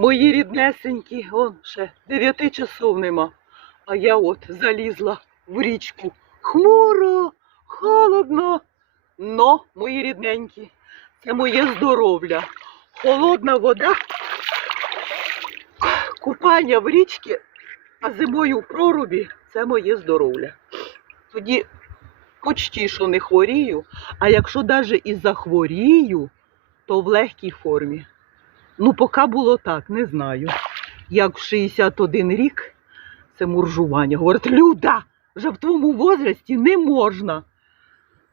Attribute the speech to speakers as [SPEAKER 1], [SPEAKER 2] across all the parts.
[SPEAKER 1] Мої ріднесенькі, он ще дев'яти часов нема. А я от залізла в річку. Хмуро, холодно. Но, мої рідненькі, це моє здоров'я. Холодна вода, купання в річці, а зимою в прорубі це моє здоров'я. Тоді почті що не хворію, а якщо навіть і захворію, то в легкій формі. Ну, поки було так, не знаю. Як в 61 рік це муржування. Говорить, Люда, вже в твоєму возрасті не можна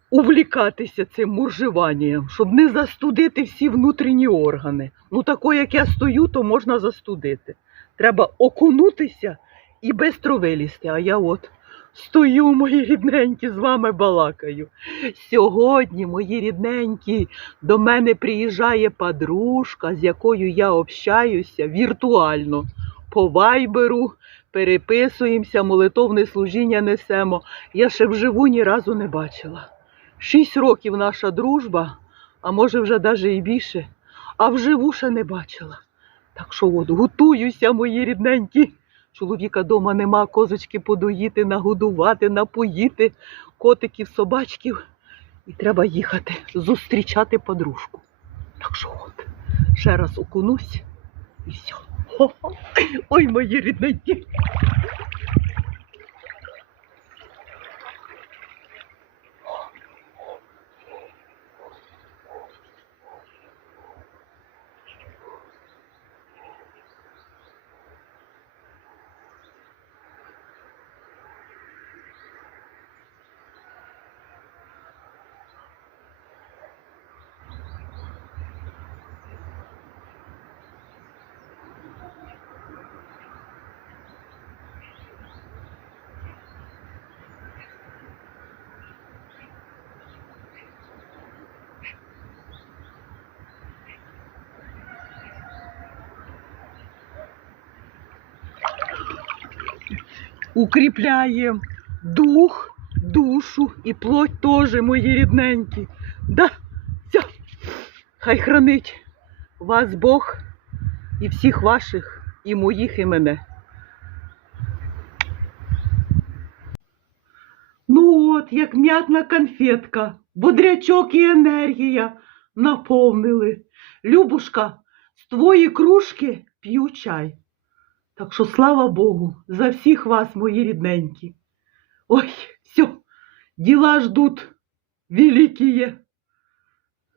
[SPEAKER 1] увлікатися цим муржуванням, щоб не застудити всі внутрішні органи. Ну, тако, як я стою, то можна застудити. Треба окунутися і бистро вилізти. А я от стою, мої рідненькі, з вами балакаю. Сьогодні, мої рідненькі, до мене приїжджає подружка, з якою я общаюся віртуально. По вайберу переписуємося, молитовне служіння несемо. Я ще вживу ні разу не бачила. Шість років наша дружба, а може вже навіть і більше, а вживу ще не бачила. Так що от готуюся, мої рідненькі. Чоловіка дома нема, козочки подоїти, нагодувати, напоїти, котиків, собачків. І треба їхати зустрічати подружку. Так що от, ще раз окунусь і все. Ой, мої рідненькі. Укріпляє дух, душу і плоть теж, мої рідненькі. Да, все. Хай хранить вас Бог і всіх ваших, і моїх, і мене. Ну от, як м'ятна конфетка, бодрячок і енергія наповнили. Любушка, з твої кружки п'ю чай. Так що слава Богу за всіх вас, мої рідненькі. Ой, все, діла ждуть великі.